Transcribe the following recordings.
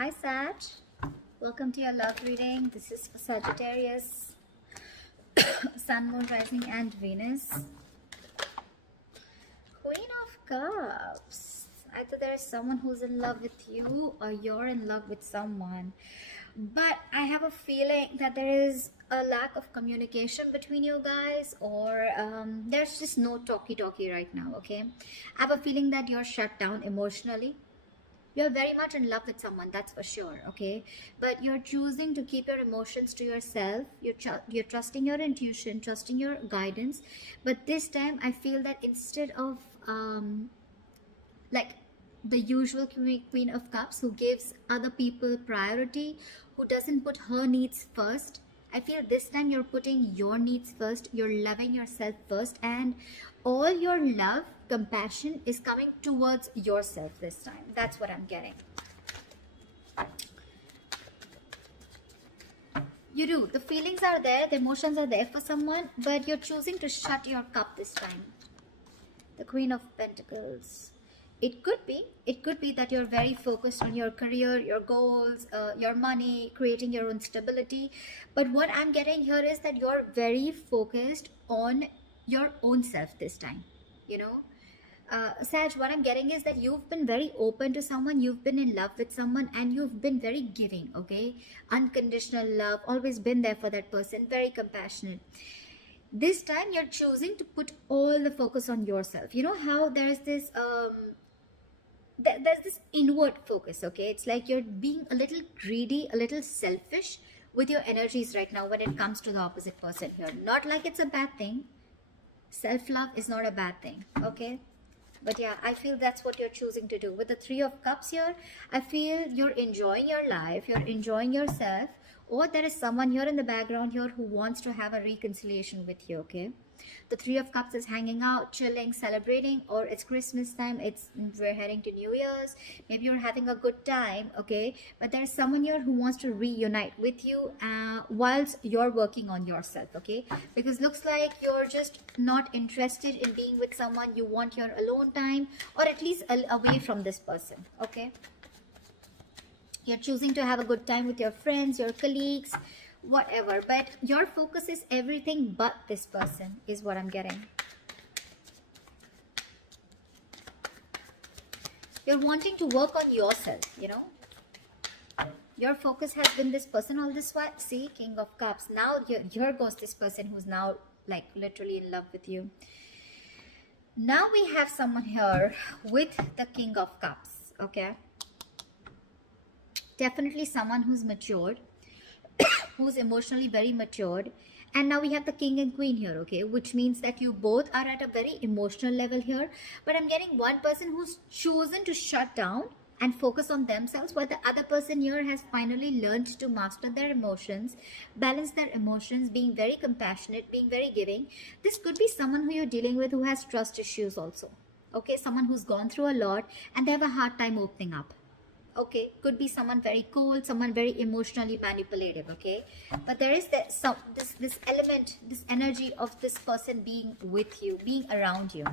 Hi Sag, welcome to your love reading. This is for Sagittarius, Sun, Moon, Rising and Venus. Queen of Cups. Either there is someone who's in love with you or you're in love with someone. But I have a feeling that there is a lack of communication between you guys, or there's just no talky right now, okay? I have a feeling that you're shut down emotionally. You're very much in love with someone, that's for sure, okay? But you're choosing to keep your emotions to yourself. You're trusting your intuition, trusting your guidance. But this time I feel that instead of like the usual Queen of Cups who gives other people priority, who doesn't put her needs first, I feel this time you're putting your needs first, you're loving yourself first, and all your love, compassion is coming towards yourself this time. That's what I'm getting. You do. The feelings are there, the emotions are there for someone, but you're choosing to shut your cup this time. The Queen of Pentacles. It could be that you're very focused on your career, your goals, your money, creating your own stability. But what I'm getting here is that you're very focused on your own self this time, you know. Sag, what I'm getting is that you've been very open to someone, you've been in love with someone, and you've been very giving, okay? Unconditional love, always been there for that person, very compassionate. This time you're choosing to put all the focus on yourself. You know how there's this there's this inward focus, okay? It's like you're being a little greedy, a little selfish with your energies right now when it comes to the opposite person here. Not like it's a bad thing. Self-love is not a bad thing, okay? But yeah, I feel that's what you're choosing to do. With the Three of Cups here, I feel you're enjoying your life, you're enjoying yourself, or there is someone here in the background here who wants to have a reconciliation with you, okay? The Three of Cups is hanging out, chilling, celebrating, or it's Christmas time, we're heading to New Year's, maybe you're having a good time, okay? But there's someone here who wants to reunite with you whilst you're working on yourself, okay? Because looks like you're just not interested in being with someone. You want your alone time, or at least away from this person, okay? You're choosing to have a good time with your friends, your colleagues, whatever, but your focus is everything but this person is what I'm getting. You're wanting to work on yourself, you know. Your focus has been this person all this while. See, King of Cups. Now here goes this person who's now like literally in love with you. Now we have someone here with the King of Cups, okay? Definitely someone who's matured, who's emotionally very matured. And now we have the King and Queen here, okay? Which means that you both are at a very emotional level here. But I'm getting one person who's chosen to shut down and focus on themselves, while the other person here has finally learned to master their emotions, balance their emotions, being very compassionate, being very giving. This could be someone who you're dealing with who has trust issues also, okay? Someone who's gone through a lot and they have a hard time opening up. Okay, could be someone very cold, someone very emotionally manipulative, okay? But there is this element, this energy of this person being with you, being around you.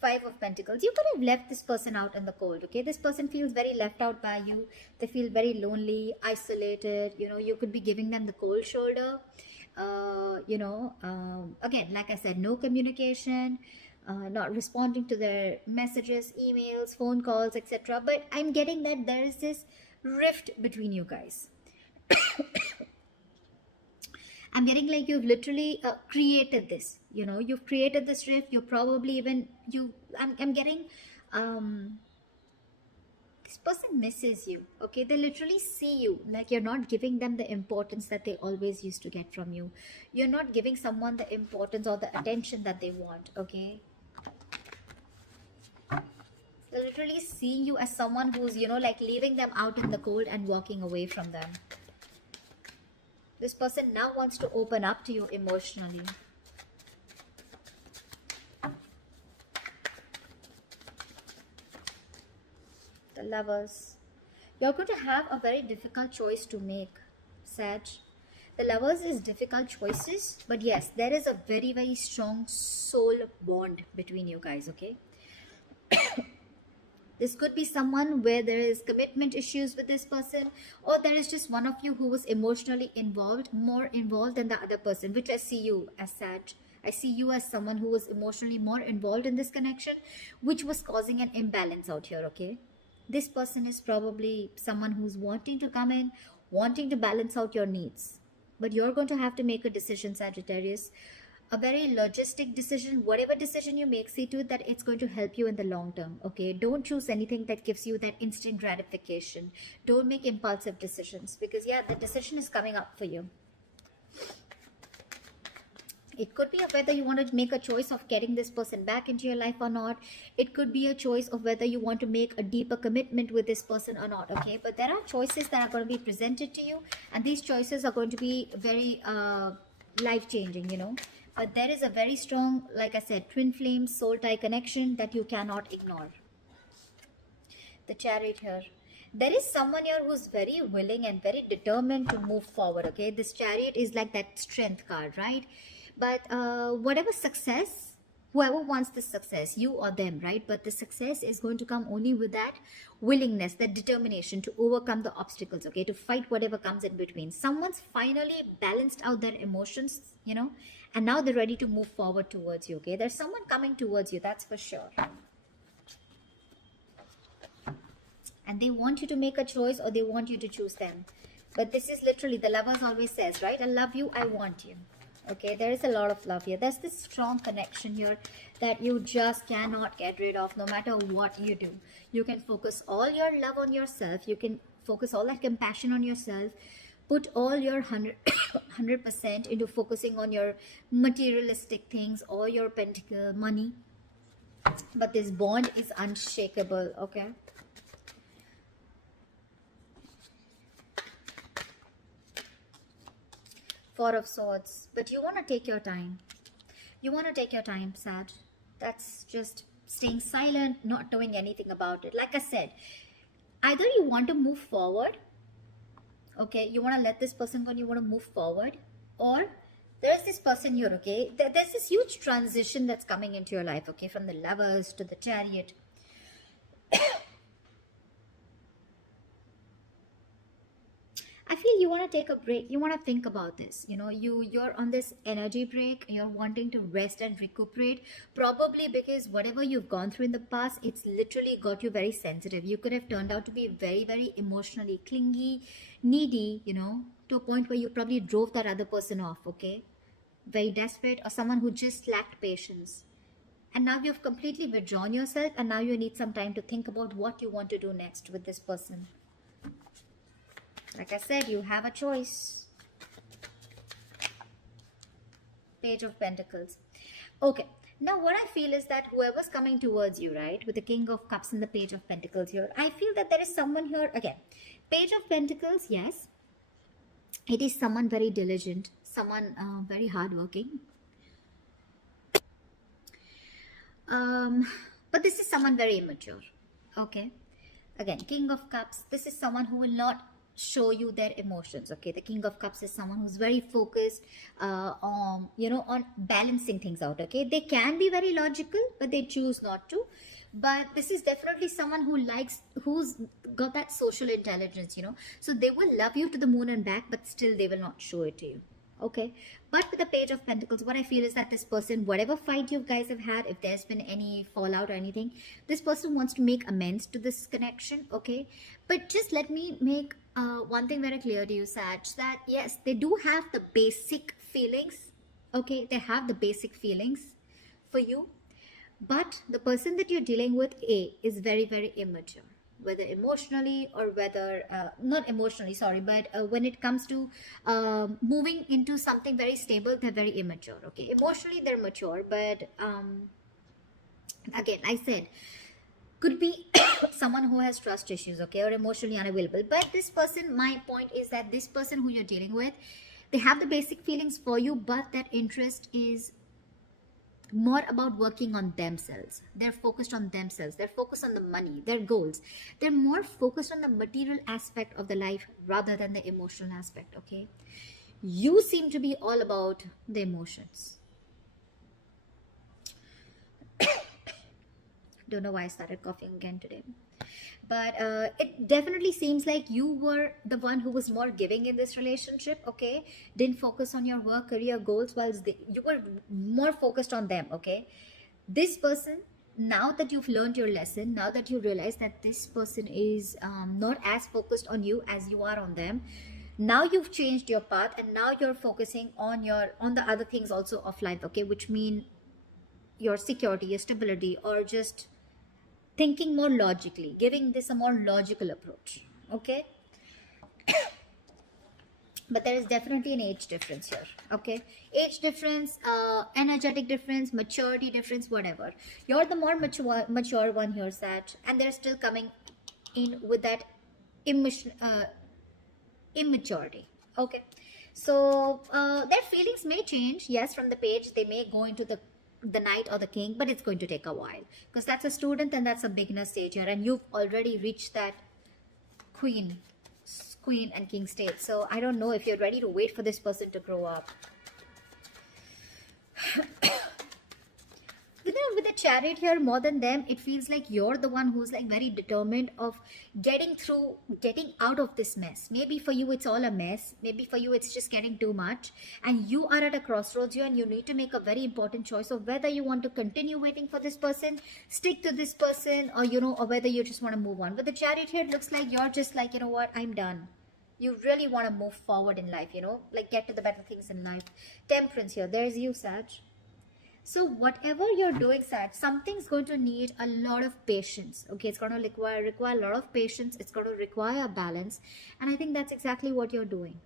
Five of Pentacles. You could have left this person out in the cold, okay? This person feels very left out by you. They feel very lonely, isolated. You know, you could be giving them the cold shoulder. Again, like I said, no communication. Not responding to their messages, emails, phone calls, etc. But I'm getting that there is this rift between you guys. I'm getting like you've literally created this, you know, you've created this rift. You probably even, I'm getting, this person misses you, okay? They literally see you like you're not giving them the importance that they always used to get from you. You're not giving someone the importance or the attention that they want, okay? They're literally seeing you as someone who's, you know, like leaving them out in the cold and walking away from them. This person now wants to open up to you emotionally. The Lovers. You're going to have a very difficult choice to make, Sag. The Lovers is difficult choices, but yes, there is a very, very strong soul bond between you guys, okay? This could be someone where there is commitment issues with this person, or there is just one of you who was emotionally involved, more involved than the other person, which I see you as such. I see you as someone who was emotionally more involved in this connection, which was causing an imbalance out here, okay? This person is probably someone who's wanting to come in, wanting to balance out your needs. But you're going to have to make a decision, Sagittarius. A very logistic decision. Whatever decision you make, see to it that it's going to help you in the long term, okay? Don't choose anything that gives you that instant gratification. Don't make impulsive decisions, because yeah, the decision is coming up for you. It could be of whether you want to make a choice of getting this person back into your life or not. It could be a choice of whether you want to make a deeper commitment with this person or not, okay? But there are choices that are going to be presented to you, and these choices are going to be very life-changing, you know. But there is a very strong, like I said, twin flame soul tie connection that you cannot ignore. The Chariot here. There is someone here who's very willing and very determined to move forward, okay? This Chariot is like that strength card, right? But whatever success, whoever wants the success, you or them, right? But the success is going to come only with that willingness, that determination to overcome the obstacles, okay? To fight whatever comes in between. Someone's finally balanced out their emotions, you know, and now they're ready to move forward towards you, okay? There's someone coming towards you, that's for sure. And they want you to make a choice, or they want you to choose them. But this is literally, the Lovers always says, right? I love you, I want you. Okay, there is a lot of love here. There's this strong connection here that you just cannot get rid of, no matter what you do. You can focus all your love on yourself. You can focus all that compassion on yourself. Put all your 100% into focusing on your materialistic things or your pentacle money. But this bond is unshakable, okay? Four of Swords. But you want to take your time. You want to take your time, Sag. That's just staying silent, not doing anything about it. Like I said, either you want to move forward, okay? You want to let this person go and you want to move forward. Or there's this person here, okay? There's this huge transition that's coming into your life, okay? From the Lovers to the Chariot. I feel you want to take a break. You want to think about this. You know, you're on this energy break. You're wanting to rest and recuperate. Probably because whatever you've gone through in the past, it's literally got you very sensitive. You could have turned out to be very, very emotionally clingy, needy, you know, to a point where you probably drove that other person off, okay? Very desperate, or someone who just lacked patience. And now you've completely withdrawn yourself, and now you need some time to think about what you want to do next with this person. Like I said, you have a choice. Page of Pentacles. Okay. Now what I feel is that whoever's coming towards you, right, with the King of Cups and the Page of Pentacles here, I feel that there is someone here, again, Page of Pentacles, yes. It is someone very diligent, someone very hardworking. But this is someone very immature, okay. Again, King of Cups, this is someone who will not show you their emotions, okay. The King of Cups is someone who's very focused on, you know, on balancing things out, okay. They can be very logical, but they choose not to. But this is definitely someone who's got that social intelligence, you know. So they will love you to the moon and back, but still they will not show it to you, okay. But with the Page of Pentacles, what I feel is that this person, whatever fight you guys have had, if there's been any fallout or anything, this person wants to make amends to this connection, okay. But just let me make one thing very clear to you, Sag, that yes, they do have the basic feelings, okay. They have the basic feelings for you, but the person that you're dealing with, is very, very immature. Whether emotionally or whether not emotionally, sorry, but when it comes to moving into something very stable, they're very immature, okay. Emotionally they're mature, but again, I said, could be someone who has trust issues, okay, or emotionally unavailable. But this person, my point is that this person who you're dealing with, they have the basic feelings for you, but that interest is more about working on themselves. They're focused on themselves. They're focused on the money, their goals. They're more focused on the material aspect of the life rather than the emotional aspect, okay. You seem to be all about the emotions. Don't know why I started coughing again today. But it definitely seems like you were the one who was more giving in this relationship, okay? Didn't focus on your work, career goals, while you were more focused on them, okay? This person, now that you've learned your lesson, now that you realize that this person is not as focused on you as you are on them, now you've changed your path and now you're focusing on the other things also of life, okay? Which mean your security, your stability, or just thinking more logically, giving this a more logical approach, okay? But there is definitely an age difference here, okay? Age difference, energetic difference, maturity difference, whatever. You're the more mature one here, Sag, and they're still coming in with that immaturity, okay? So their feelings may change, yes, from the page. They may go into the knight or the king, but it's going to take a while, because that's a student and that's a beginner stage here, and you've already reached that queen and king state. So I don't know if you're ready to wait for this person to grow up. With the chariot here, more than them, it feels like you're the one who's like very determined of getting out of this mess. Maybe for you it's all a mess, maybe for you it's just getting too much, and you are at a crossroads here, and you need to make a very important choice of whether you want to continue waiting for this person, stick to this person, or or whether you just want to move on. With the chariot here, it looks like you're just like, what, I'm done. You really want to move forward in life, like get to the better things in life. Temperance here, there's you, Sag. So whatever you're doing, Sag, something's going to need a lot of patience, okay? It's going to require a lot of patience. It's going to require balance, and I think that's exactly what you're doing.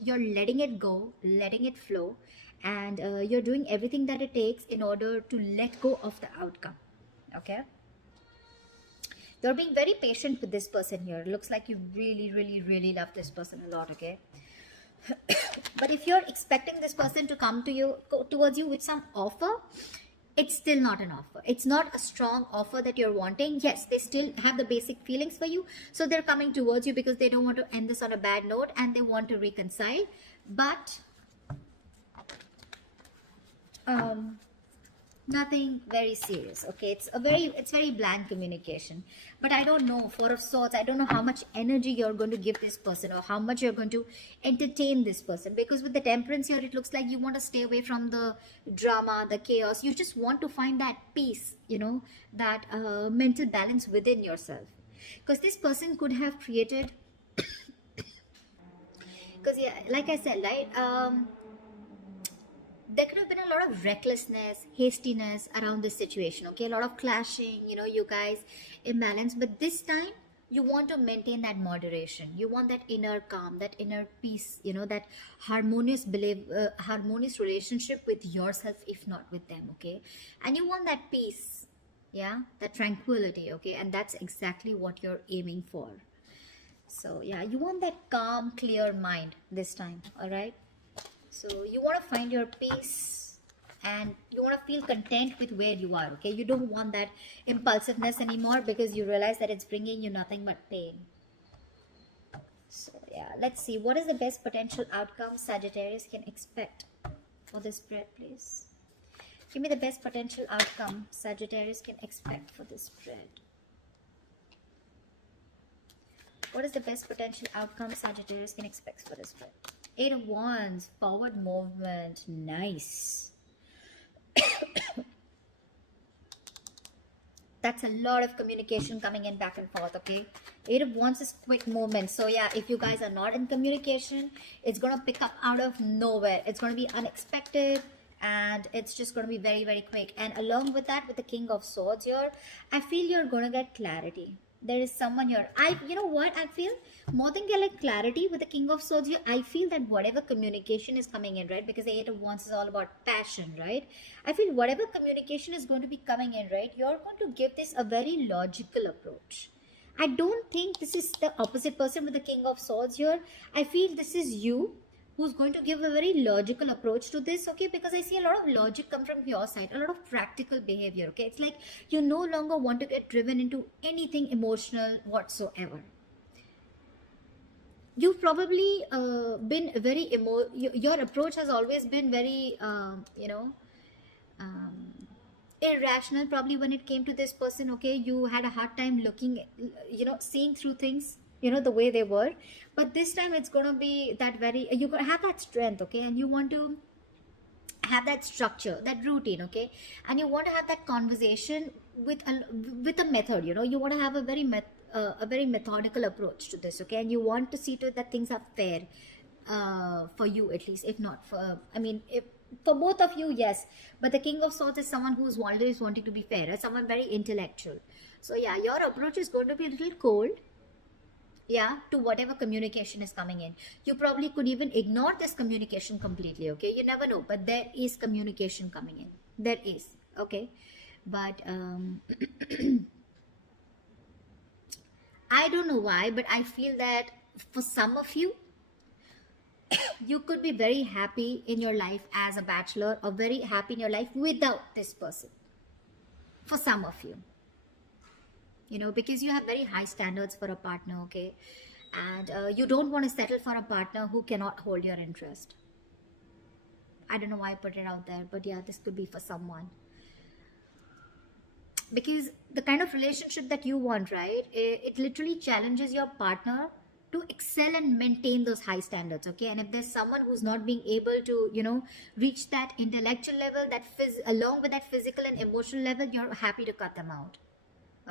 You're letting it go, letting it flow, and you're doing everything that it takes in order to let go of the outcome, okay? You're being very patient with this person here. It looks like you really, really, really love this person a lot, okay? But if you're expecting this person to come towards you with some offer, it's still not an offer. It's not a strong offer that you're wanting. Yes, they still have the basic feelings for you, so they're coming towards you because they don't want to end this on a bad note and they want to reconcile. But nothing very serious, okay? It's very blank communication. But I don't know, Four of Swords, I don't know how much energy you're going to give this person, or how much you're going to entertain this person, because with the Temperance here, it looks like you want to stay away from the drama, the chaos. You just want to find that peace, that mental balance within yourself, because this person could have created because yeah, like I said, right, there could have been a lot of recklessness, hastiness around this situation, okay? A lot of clashing, you guys imbalance. But this time, you want to maintain that moderation. You want that inner calm, that inner peace, that harmonious relationship with yourself, if not with them, okay? And you want that peace, yeah? That tranquility, okay? And that's exactly what you're aiming for. So, yeah, you want that calm, clear mind this time, all right? So you want to find your peace and you want to feel content with where you are, okay? You don't want that impulsiveness anymore, because you realize that it's bringing you nothing but pain. So yeah, let's see. What is the best potential outcome Sagittarius can expect for this spread, please? Give me the best potential outcome Sagittarius can expect for this spread. What is the best potential outcome Sagittarius can expect for this spread? 8 of Wands, forward movement, nice. That's a lot of communication coming in back and forth, okay? 8 of Wands is quick movement. So yeah, if you guys are not in communication, it's going to pick up out of nowhere. It's going to be unexpected, and it's just going to be very, very quick. And along with that, with the King of Swords here, I feel you're going to get clarity. There is someone here. You know what I feel? More than get like clarity with the King of Swords here, I feel that whatever communication is coming in, right? Because the 8 of Wands is all about passion, right? I feel whatever communication is going to be coming in, right? You're going to give this a very logical approach. I don't think this is the opposite person with the King of Swords here. I feel this is you who's going to give a very logical approach to this, okay? Because I see a lot of logic come from your side, a lot of practical behavior, okay? It's like you no longer want to get driven into anything emotional whatsoever. You've probably been very your approach has always been very irrational probably when it came to this person. Okay, you had a hard time looking, seeing through things, the way they were. But this time it's gonna be that very, you're gonna have that strength, okay, and you want to have that structure, that routine, okay, and you want to have that conversation with a method. You want to have a very methodical approach to this, okay, and you want to see to it that things are fair, for you at least, if not for, I mean, if for both of you, yes. But the King of Swords is someone who's always wanting to be fair, someone very intellectual. So yeah, your approach is going to be a little cold, yeah, to whatever communication is coming in. You probably could even ignore this communication completely, okay, you never know, but there is communication coming in, there is, okay. But I don't know why, but I feel that for some of you, you could be very happy in your life as a bachelor, or very happy in your life without this person, for some of you, because you have very high standards for a partner, okay, and you don't want to settle for a partner who cannot hold your interest. I don't know why I put it out there, but yeah, this could be for someone, because the kind of relationship that you want, right, it literally challenges your partner to excel and maintain those high standards, okay. And if there's someone who's not being able to reach that intellectual level, along with that physical and emotional level, you're happy to cut them out,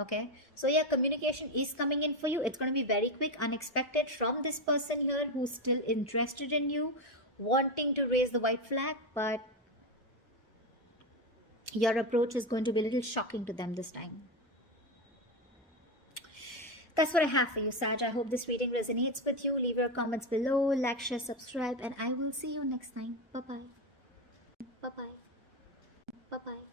okay. So yeah, communication is coming in for you. It's going to be very quick, unexpected, from this person here who's still interested in you, wanting to raise the white flag, but your approach is going to be a little shocking to them this time. That's what I have for you, Sag. I hope this reading resonates with you. Leave your comments below, like, share, subscribe, and I will see you next time. Bye-bye. Bye-bye. Bye-bye.